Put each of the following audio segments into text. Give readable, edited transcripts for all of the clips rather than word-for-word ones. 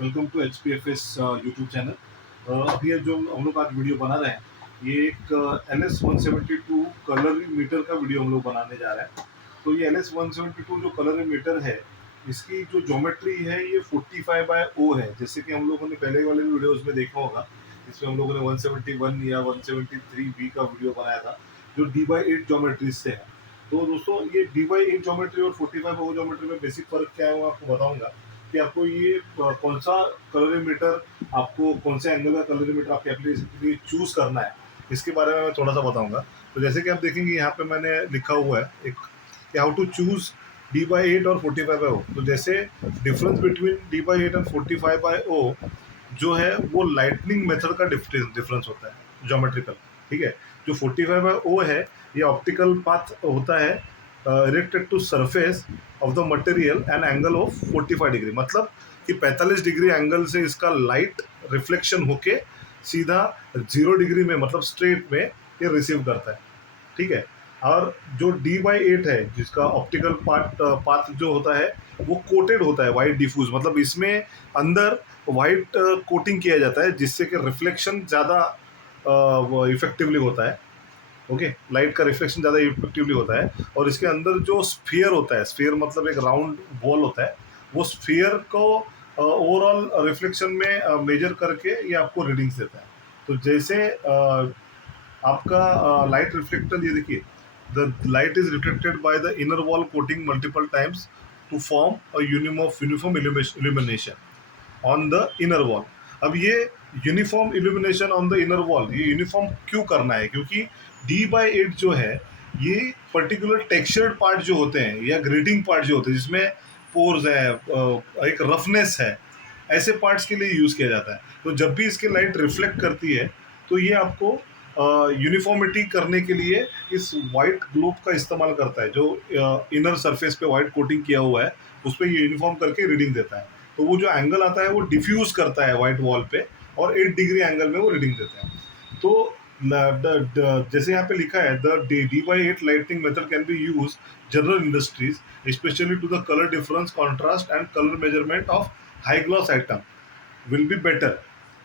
Welcome to HPFS YouTube channel. अभी ये जो हम लोग आज वीडियो बना रहे हैं, ये एक LS172 कलरीमीटर का वीडियो हम लोग बनाने जा रहे हैं। तो ये LS172 जो कलरीमीटर है, इसकी जो ज्योमेट्री है ये 45/O है, जैसे कि हम लोगों ने पहले वाले वीडियोस में देखा होगा। इसमें हम लोगों ने 171 या 173B का वीडियो बनाया था, जो D/8 ज्योमेट्री से है। तो दोस्तों, ये D/8 ज्योमेट्री और 45/O ज्योमेट्री में बेसिक फर्क क्या है वो आपको बताऊंगा कि आपको ये कौन सा कलरीमीटर, आपको कौन से एंगल का कलरीमीटर आपके एप्लीकेशन के लिए चूज करना है, इसके बारे में मैं थोड़ा सा बताऊंगा। तो जैसे कि आप देखेंगे यहाँ पे मैंने लिखा हुआ है एक कि हाउ टू चूज D/8 और 45/O। तो जैसे difference between D/8 and 45/O जो है वो लाइटनिंग मेथड का डिफरेंस होता है ज्योमेट्रिकल। ठीक है, जो 45/O है ये ऑप्टिकल पाथ होता है erected to surface of the material and angle of 45 degree, मतलब कि 45 डिग्री एंगल से इसका लाइट रिफ्लेक्शन होके सीधा 0 डिग्री में, मतलब स्ट्रेट में ये रिसीव करता है। ठीक है, और जो D/8 है जिसका ऑप्टिकल पाथ जो होता है वो कोटेड होता है वाइट डिफ्यूज, मतलब इसमें अंदर वाइट कोटिंग किया जाता है जिससे कि रिफ्लेक्शन ज़्यादा इफेक्टिवली होता है। ओके, लाइट का रिफ्लेक्शन ज़्यादा इफेक्टिवली होता है। और इसके अंदर जो स्फीयर होता है, स्फीयर मतलब एक राउंड बॉल होता है, वो स्फीयर को ओवरऑल रिफ्लेक्शन में मेजर करके ये आपको रीडिंग्स देता है। तो जैसे आपका लाइट रिफ्लेक्टर, ये देखिए, the light is reflected by the inner wall coating multiple times to form a uniform illumination on the inner wall. अब ये uniform illumination on the inner wall, ये यूनिफॉर्म क्यों करना है? क्योंकि D/8 जो है ये पर्टिकुलर टेक्सचर्ड पार्ट जो होते हैं या ग्रेटिंग पार्ट जो होते हैं जिसमें पोर्स है, एक रफनेस है, ऐसे पार्ट्स के लिए यूज़ किया जाता है। तो जब भी इसकी लाइट रिफ्लेक्ट करती है तो ये आपको यूनिफॉर्मिटी करने के लिए इस वाइट ग्लोब का इस्तेमाल करता है, जो इनर सरफेस पे वाइट कोटिंग किया हुआ है उस पर ये यूनिफॉर्म करके रीडिंग देता है। तो वो जो एंगल आता है वो डिफ्यूज करता है वाइट वॉल पे, और 8 डिग्री एंगल में वो रीडिंग देता है। तो जैसे यहाँ पे लिखा है, the D/8 lighting method can be use general industries specially to the colour difference contrast and colour measurement of high gloss item will be better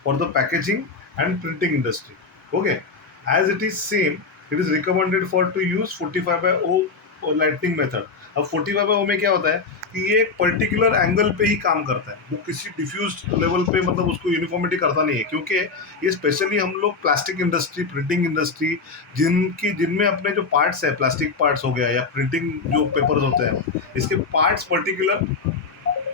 for the packaging and printing industry. Okay, as it is same, it is recommended for to use 45/O lightning method. अब 45/O में क्या होता है कि ये एक particular angle पे ही काम करता है, वो किसी डिफ्यूज लेवल पे, मतलब उसको यूनिफॉर्मिटी करता नहीं है। क्योंकि ये स्पेशली हम लोग प्लास्टिक इंडस्ट्री, प्रिंटिंग इंडस्ट्री, जिनमें अपने जो पार्ट्स है, प्लास्टिक पार्ट्स हो गया या प्रिंटिंग जो पेपर्स होते हैं, इसके पार्ट्स पर्टिकुलर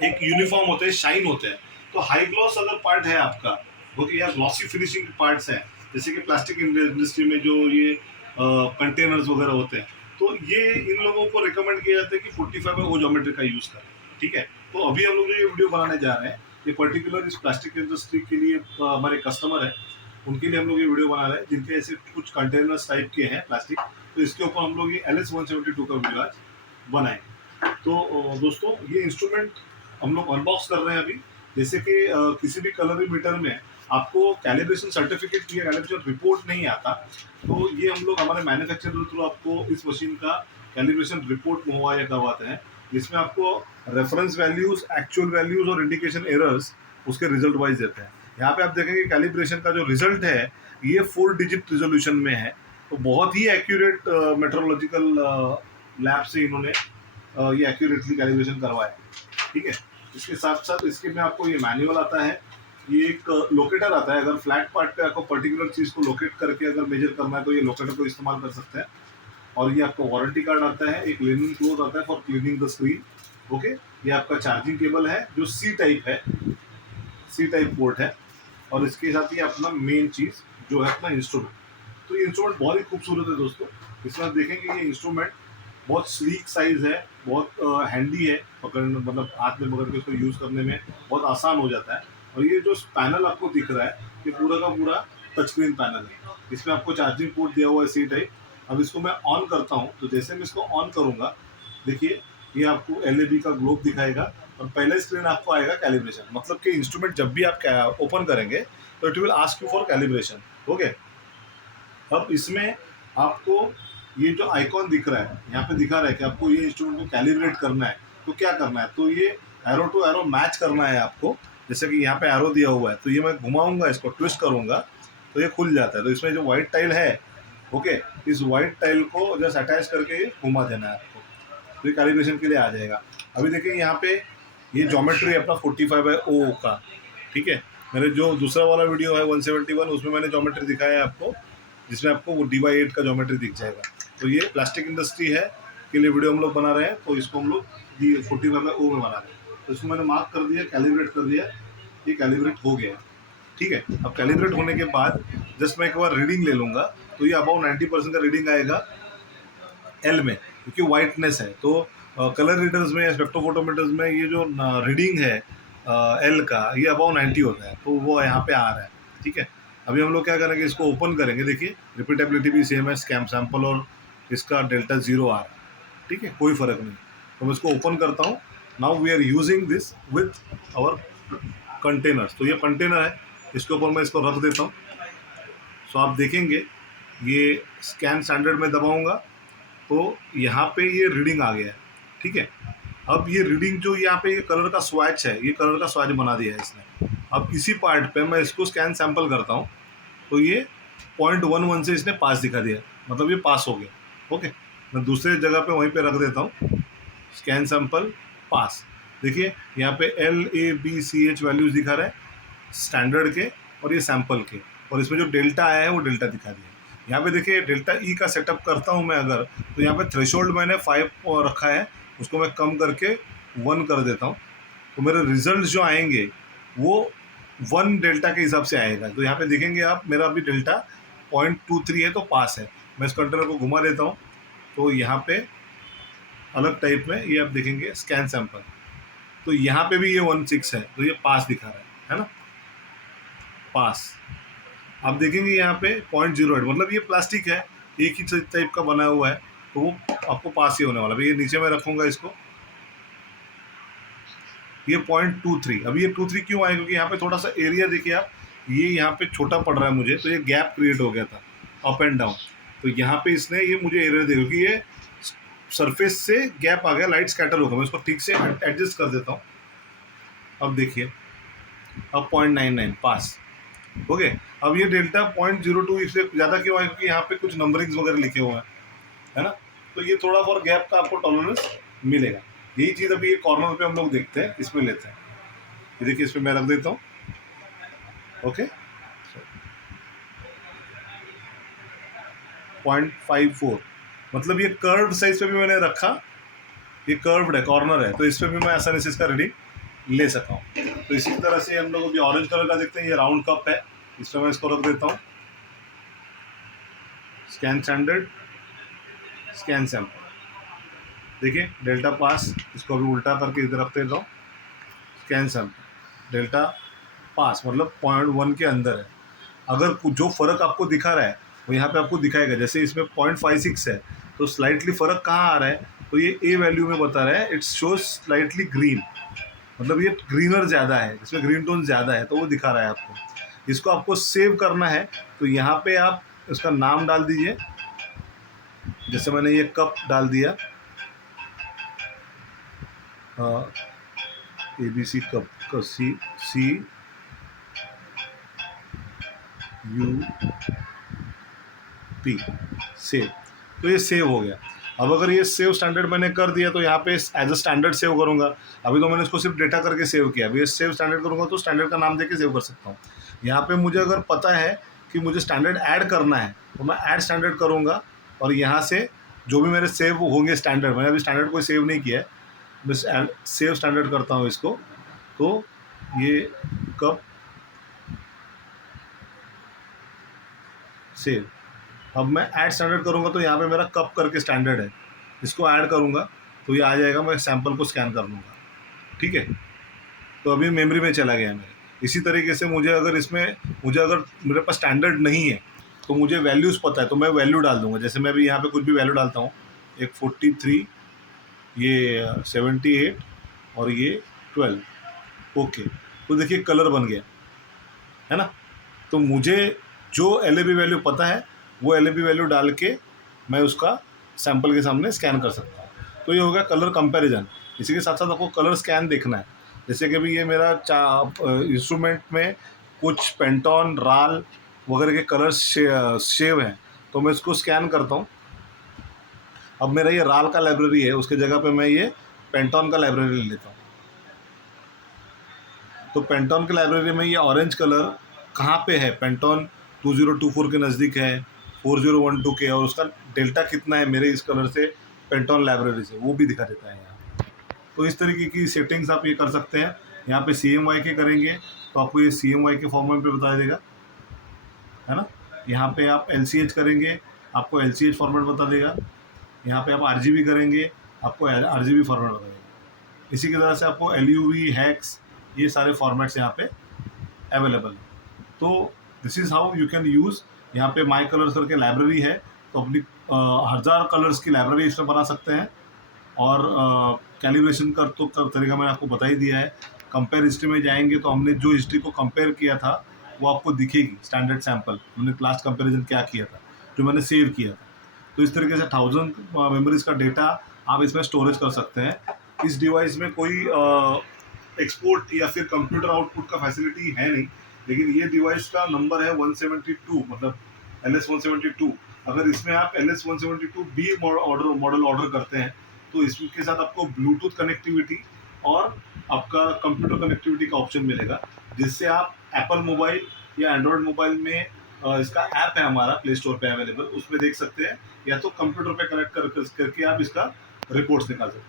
एक यूनिफॉर्म होते हैं, शाइन होते हैं। तो हाई ग्लॉस अगर पार्ट है आपका, ओके, या ग्लॉसी फिनिशिंग पार्ट्स हैं, जैसे कि प्लास्टिक इंडस्ट्री में जो ये कंटेनर्स वगैरह होते हैं, तो ये इन लोगों को रिकमेंड किया जाता है कि 45/O ज्योमेट्री का यूज़ करें। ठीक है, तो अभी हम लोग जो ये वीडियो बनाने जा रहे हैं, ये पर्टिकुलर इस प्लास्टिक इंडस्ट्री के लिए हमारे कस्टमर है, उनके लिए हम लोग ये वीडियो बना रहे हैं जिनके ऐसे कुछ कंटेनर्स टाइप के हैं प्लास्टिक। तो इसके ऊपर हम लोग ये LS172 का वीडियो आज बनाएंगे। तो दोस्तों, ये इंस्ट्रूमेंट हम लोग अनबॉक्स कर रहे हैं अभी। जैसे कि किसी भी कलरीमीटर में आपको कैलिब्रेशन सर्टिफिकेट या कैलिब्रेशन रिपोर्ट नहीं आता, तो ये हम लोग हमारे मैन्युफैक्चरर थ्रू आपको इस मशीन का कैलिब्रेशन रिपोर्ट मुहैया करवाते हैं, जिसमें आपको रेफरेंस वैल्यूज, एक्चुअल वैल्यूज और इंडिकेशन एरर्स उसके रिजल्ट वाइज देते हैं। यहाँ पे आप देखेंगे कैलिब्रेशन का जो रिजल्ट है ये 4 डिजिट रिजोल्यूशन में है। तो बहुत ही एक्यूरेट मेट्रोलॉजिकल लैब से इन्होंने ये एक्यूरेटली कैलिब्रेशन करवाया। ठीक है, इसके साथ साथ इसके में आपको ये मैनुअल आता है, ये एक लोकेटर आता है। अगर फ्लैट पार्ट पे आपको पर्टिकुलर चीज़ को लोकेट करके अगर मेजर करना है तो ये लोकेटर को इस्तेमाल कर सकते हैं। और ये आपको वारंटी कार्ड आता है, एक लिनन क्लोथ आता है for cleaning the screen. Okay, ये आपका चार्जिंग केबल है जो सी टाइप है, सी टाइप पोर्ट है। और इसके साथ ही अपना मेन चीज़ जो है अपना इंस्ट्रूमेंट। तो ये इंस्ट्रूमेंट बहुत ही खूबसूरत है दोस्तों। इसमें आप देखेंगे ये इंस्ट्रूमेंट बहुत स्लीक साइज है, बहुत हैंडी है, पकड़ने, मतलब हाथ में पकड़ के उसको यूज़ करने में बहुत आसान हो जाता है। और ये जो पैनल आपको दिख रहा है ये पूरा का पूरा टच स्क्रीन पैनल है। इसमें आपको चार्जिंग पोर्ट दिया हुआ है सी टाइप। अब इसको मैं ऑन करता हूँ, तो जैसे मैं इसको ऑन करूँगा, देखिए ये आपको LED का ग्लोब दिखाएगा और पहले स्क्रीन आपको आएगा कैलिब्रेशन, मतलब कि इंस्ट्रूमेंट जब भी आप ओपन करेंगे तो it will ask you for calibration. Okay, अब इसमें आपको ये जो आइकॉन दिख रहा है, यहाँ पे दिखा रहा है कि आपको ये इंस्ट्रूमेंट को कैलिब्रेट करना है। तो क्या करना है, तो ये एरो टू एरो मैच करना है आपको। जैसे कि यहाँ पे एरो दिया हुआ है, तो ये मैं घुमाऊंगा, इसको ट्विस्ट करूंगा तो ये खुल जाता है। तो इसमें जो वाइट टाइल है, ओके, इस वाइट टाइल को जस्ट अटैच करके ये घुमा देना है आपको, तो ये कैलिब्रेशन के लिए आ जाएगा। अभी देखिए यहाँ पे ये ज्योमेट्री है अपना 45/O का, ठीक है। मेरे जो दूसरा वाला वीडियो है 171, उसमें मैंने ज्योमेट्री दिखाया है आपको, जिसमें आपको वो D/8 का ज्योमेट्री दिख जाएगा। तो ये प्लास्टिक इंडस्ट्री है के लिए वीडियो हम लोग बना रहे हैं, तो इसको हम लोग 45/O में बना रहे हैं। तो इसको मैंने मार्क कर दिया, कैलिब्रेट कर दिया, ये कैलिब्रेट हो गया, ठीक है। अब कैलिब्रेट होने के बाद जस्ट मैं एक बार रीडिंग ले लूँगा, तो ये अबाउट 90% का रीडिंग आएगा एल में, क्योंकि वाइटनेस है। तो कलर रीडर्स में या स्पेक्ट्रोफोटोमीटर्स में ये जो रीडिंग है एल का, ये अबाउट 90 होता है, तो वो यहाँ पे आ रहा है, ठीक है। अभी हम लोग क्या करेंगे, इसको ओपन करेंगे, देखिए रिपीटेबिलिटी भी सेम है, स्कैम सैम्पल और इसका डेल्टा 0 आ रहा है, ठीक है, कोई फ़र्क नहीं। तो मैं इसको ओपन करता हूँ। Now we are using this with our containers. तो ये कंटेनर है, इसके ऊपर मैं इसको रख देता हूँ। सो आप देखेंगे ये स्कैन स्टैंडर्ड में दबाऊंगा तो यहाँ पे ये रीडिंग आ गया है, ठीक है। अब ये रीडिंग जो यहाँ पे ये कलर का स्वैच है, ये कलर का स्वैच बना दिया है इसने। अब इसी पार्ट पे मैं इसको स्कैन सैंपल करता हूँ, तो ये 0.11 से इसने पास दिखा दिया, मतलब ये पास हो गया, ओके। मैं दूसरे जगह पे वहीं पे रख देता हूँ, स्कैन सैंपल पास। देखिए यहाँ पे LABCH वैल्यूज़ दिखा रहे हैं स्टैंडर्ड के और ये सैंपल के, और इसमें जो डेल्टा आया है वो डेल्टा दिखा दिया। यहाँ पे देखिए डेल्टा E का सेटअप करता हूँ मैं अगर, तो यहाँ पे थ्रेशोल्ड मैंने 5 रखा है, उसको मैं कम करके 1 कर देता हूँ, तो मेरे रिजल्ट जो आएंगे वो 1 डेल्टा के हिसाब से आएगा। तो यहाँ पे देखेंगे आप, मेरा अभी डेल्टा 0.23 है, तो पास है। मैं इस कंटेनर को घुमा देता हूँ, तो यहाँ पे अलग टाइप में ये आप देखेंगे स्कैन सैंपल, तो यहाँ पे भी ये 16 है, तो ये पास दिखा रहा है ना, पास। आप देखेंगे यहाँ पे 0.08, मतलब ये प्लास्टिक है, एक ही टाइप का बना हुआ है, तो वो आपको पास ही होने वाला है। ये नीचे में रखूँगा इसको, ये 0.23। अब ये 23 क्यों आए, क्योंकि यहाँ पे थोड़ा सा एरिया देखिए आप, ये यहाँ पे छोटा पड़ रहा है मुझे, तो ये गैप क्रिएट हो गया था अप एंड डाउन, तो यहाँ पे इसने ये मुझे एरिया दे, क्योंकि ये सरफेस से गैप आ गया, लाइट स्कैटर होगा। मैं इसको ठीक से एडजस्ट कर देता हूँ। अब देखिए, अब 0.99 पास, ओके। अब ये डेल्टा 0.02 इससे ज़्यादा क्यों है, क्योंकि यहाँ पे कुछ नंबरिंग्स वगैरह लिखे हुए हैं, है ना, तो ये थोड़ा और गैप का आपको टॉलरेंस मिलेगा। यही चीज़ अभी ये कॉर्नर पे हम लोग देखते हैं, इसमें लेते हैं। ये देखिए, इसमें मैं रख देता हूँ, ओके। 0.54, मतलब ये कर्व्ड साइज पे भी मैंने रखा, ये कर्व्ड है, कॉर्नर है, तो इस पर भी मैं आसानी से इसका रीडिंग ले सका हूँ। तो इसी तरह से हम लोग अभी ऑरेंज कलर का देखते हैं, ये राउंड कप है, इस पर मैं इसको रख देता हूँ, स्कैन स्टैंडर्ड, स्कैन सैंपल, देखिए डेल्टा पास, इसको अभी उल्टा करके इधर रख देता हूँ, स्कैन सैंपल, डेल्टा पास, मतलब 0.1 के अंदर है। अगर जो फ़र्क आपको दिखा रहा है वो यहाँ पे आपको दिखाएगा, जैसे इसमें 0.56 है, तो स्लाइटली फ़र्क कहाँ आ रहा है, तो ये ए वैल्यू में बता रहा है, इट्स शोज स्लाइटली ग्रीन, मतलब ये ग्रीनर ज़्यादा है, इसमें ग्रीन टोन ज़्यादा है, तो वो दिखा रहा है आपको। इसको आपको सेव करना है, तो यहाँ पे आप इसका नाम डाल दीजिए, जैसे मैंने ये कप डाल दिया, ABC कप का CUP, सेव, तो ये सेव हो गया। अब अगर ये सेव स्टैंडर्ड मैंने कर दिया, तो यहाँ पे एज अ स्टैंडर्ड सेव करूँगा। अभी तो मैंने इसको सिर्फ डेटा करके सेव किया, अभी ये सेव स्टैंडर्ड करूँगा तो स्टैंडर्ड का नाम देके सेव कर सकता हूँ। यहाँ पे मुझे अगर पता है कि मुझे स्टैंडर्ड ऐड करना है, तो मैं ऐड स्टैंडर्ड करूँगा, और यहाँ से जो भी मेरे सेव होंगे स्टैंडर्ड, मैंने अभी स्टैंडर्ड कोई सेव नहीं किया है, बस सेव स्टैंडर्ड करता हूँ इसको, तो ये कप सेव। अब मैं ऐड स्टैंडर्ड करूँगा, तो यहाँ पे मेरा कप करके स्टैंडर्ड है, इसको ऐड करूँगा तो ये आ जाएगा, मैं सैंपल को स्कैन कर लूँगा, ठीक है। तो अभी मेमोरी में चला गया मेरे। इसी तरीके से मुझे अगर मेरे पास स्टैंडर्ड नहीं है, तो मुझे वैल्यूज़ पता है, तो मैं वैल्यू डाल दूँगा। जैसे मैं अभी यहाँ पे कुछ भी वैल्यू डालता हूँ, एक 43, ये 78 और ये 12, ओके। तो देखिए कलर बन गया, है ना। तो मुझे जो LAB वैल्यू पता है, वो LAB वैल्यू डाल के मैं उसका सैंपल के सामने स्कैन कर सकता हूँ। तो ये हो गया कलर कंपैरिजन। इसी के साथ साथ आपको कलर स्कैन देखना है, जैसे कि भी ये मेरा इंस्ट्रूमेंट में कुछ पेंटोन, राल वगैरह के कलर्स शेव हैं, तो मैं इसको स्कैन करता हूँ। अब मेरा ये राल का लाइब्रेरी है, उसके जगह पे मैं ये पेंटोन का लाइब्रेरी ले लेता हूँ। तो पेंटोन के लाइब्रेरी में ये ऑरेंज कलर कहाँ पे है, पेंटोन 2024 के नज़दीक है, 4012 के, और उसका डेल्टा कितना है मेरे इस कलर से पेंटोन लाइब्रेरी से, वो भी दिखा देता है यहाँ। तो इस तरीके की सेटिंग्स आप ये कर सकते हैं। यहाँ पे CMYK करेंगे तो आपको ये CMYK फॉर्मेट पे बता देगा, है ना। यहाँ पे आप LCH करेंगे, आपको LCH फॉर्मेट बता देगा। यहाँ पे आप RGB करेंगे, आपको RGB फॉर्मेट बता देगा। इसी की तरह से आपको LUV, हैक्स, ये सारे फॉर्मेट्स यहाँ पे अवेलेबल है। तो this is how you can use. यहाँ पे माई कलर्स करके लाइब्रेरी है, तो अपनी 1000 कलर्स की लाइब्रेरी इसमें बना सकते हैं। और कैलिब्रेशन का तरीका मैंने आपको बता ही दिया है। कंपेयर हिस्ट्री में जाएंगे तो हमने जो हिस्ट्री को कंपेयर किया था वो आपको दिखेगी, स्टैंडर्ड सैंपल, हमने लास्ट कंपेरिजन क्या किया था, जो मैंने सेव किया था। तो इस तरीके से 1000 मेमोरीज का डेटा आप इसमें स्टोरेज कर सकते हैं। इस डिवाइस में कोई एक्सपोर्ट या फिर कंप्यूटर आउटपुट का फैसिलिटी है नहीं, लेकिन ये डिवाइस का नंबर है 172, मतलब LS172। अगर इसमें आप LS172B मॉडल ऑर्डर करते हैं तो इसके साथ आपको ब्लूटूथ कनेक्टिविटी और आपका कंप्यूटर कनेक्टिविटी का ऑप्शन मिलेगा, जिससे आप एप्पल मोबाइल या एंड्रॉयड मोबाइल में इसका ऐप है हमारा प्ले स्टोर पे अवेलेबल, उसमें देख सकते हैं, या तो कंप्यूटर पे कनेक्ट करके आप इसका रिपोर्ट्स निकाल सकते हैं।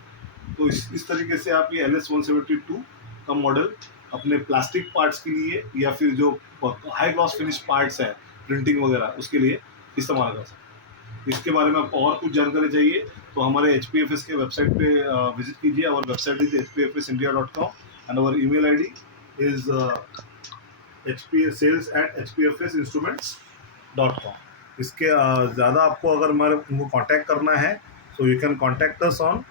तो इस तरीके से आप ये LS172 का मॉडल अपने प्लास्टिक पार्ट्स के लिए या फिर जो हाई ग्लॉस फिनिश पार्ट्स है प्रिंटिंग वगैरह उसके लिए इस्तेमाल कर सकते हैं। इसके बारे में आपको और कुछ जानकारी चाहिए तो हमारे HPFS के वेबसाइट पे विजिट कीजिए। Our website is hpfsindia.com and our email ID is sales@hpfsinstruments.com। इसके ज़्यादा आपको अगर हमारे उनको कांटेक्ट करना है तो you can contact us on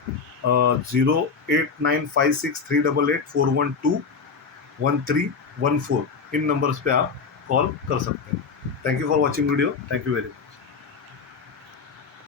08956388412131 in numbers पे आप कॉल कर सकते हैं। Thank you for watching video. Thank you very much.